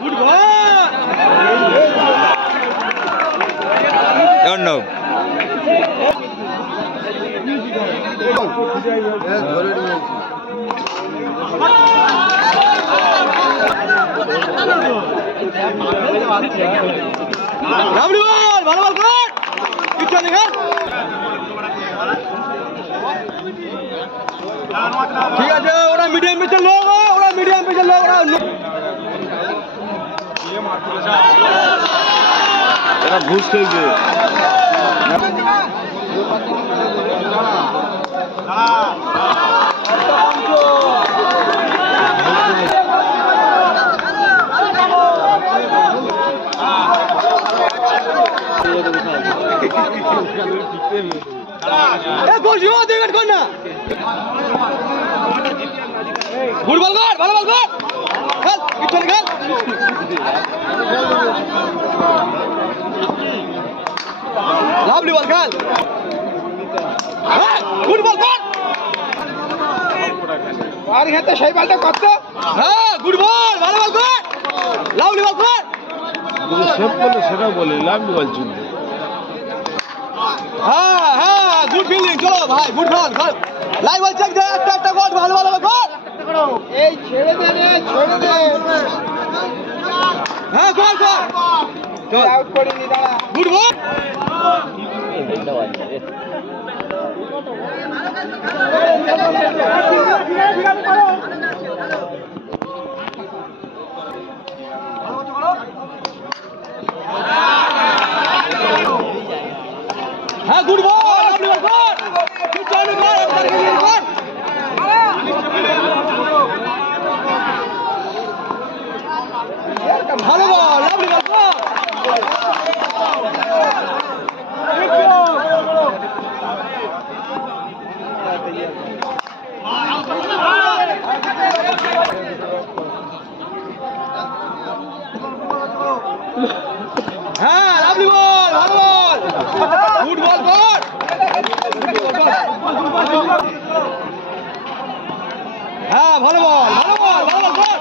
good ball Arnab lovely বল ভালো বল কর কিছু দেখা ঠিক আছে ওরা মিডিয়াম পিচের লোক ওরা মিডিয়াম পিচের লোক ওরা এরা ঘুষ খেলছে ফুটবল কর ভালো বল কর খেল কিছু খেল লাভলি বল খেল ফুটবল কর আর খেতে সেই বলটা কত হ্যাঁ গুড বল ভালো বল কর লাভলি বল কর সেভ করলে সেটাও বলে লাভলি বল চুন হ্যাঁ হ্যাঁ গুড ফিল্ডিং চলো ভাই গুড বল খেল লাইভ বল চেক দে একটা গড ভালো ভালো কর এই ছেড়ে দে রে ছেড়ে দে হ্যাঁ কর কর চল আউট করে নি দাঁড়া গুড বল হ্যাঁ গুড বল আপনি বল কর তুই চালু কর আপনাকে নিয়ে কর ভালো বল আপনি বল কর হ্যাঁ লাভলি বল ভালো বল গুড বল কর হ্যাঁ ভালো বল ভালো বল ভালো বল কর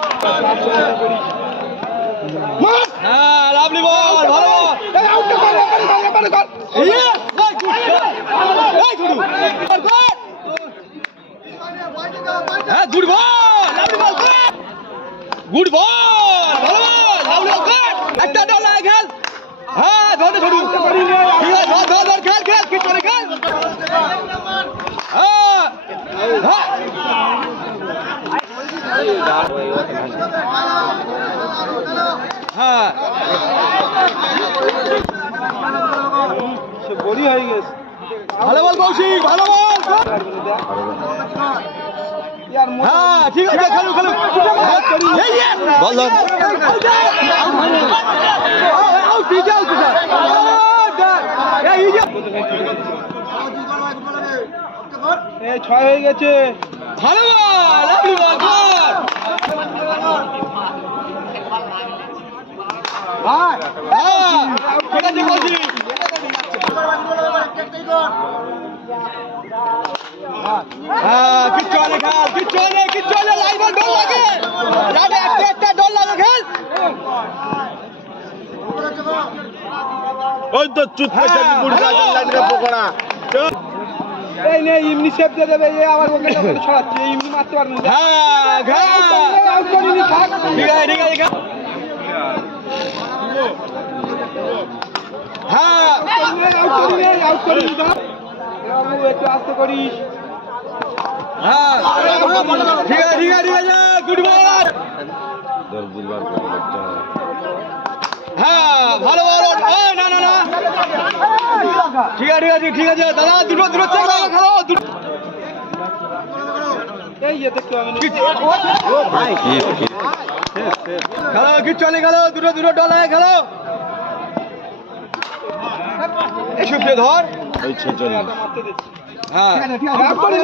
হ্যাঁ লাভলি বল ভালো বল এই আউটটা কর এবারে কর এই গুড কর হ্যাঁ গুড বল লাভলি বল কর গুড বল ভালো বল লাভলি বল কর একটা ডল লাগে খেল হ্যাঁ ধরে ধরু ঠিক আছে ধর ধর খেল খেল কি করে খেল হ্যাঁ হ্যাঁ হ্যাঁ সে বড়ি হয়ে গেছে ভালো বল কৌশিক ভালো বল হ্যাঁ ঠিক আছে খেলো খেলো বল ধর ছয় হয়ে গেছে ভালো বল আপনি বল কর ঠিক আছে বলছি হ্যাঁ কিচ্ছু নেই খেল কিচ্ছু নেই লাইভ ডল লাগে রাডে একটা ডল লাগে খেল ওই তো চুত পেছে মুড়কা লাইনে পকড়া এই নে এমনি সেভ দিয়ে দেবে এই আবার ওকে ছড়াচ্ছে এমনি মারতে পারবে না হ্যাঁ আউট করে নি থাক ঠিক আছে হ্যাঁ আউট করে নি দাও একটু আস্তে করিস হ্যাঁ ঠিক আছে গুড বল দর বুলবার হ্যাঁ ভালো বল না ঠিক আছে দাদা দুটো চেক দাও খেলো এই এতে কি হবে ও ভাই খেলো কিচ্ছু নেই খেলো দুটো ডলে খেলো এসব দিয়ে ধর ওই 46 হ্যাঁ আউট করি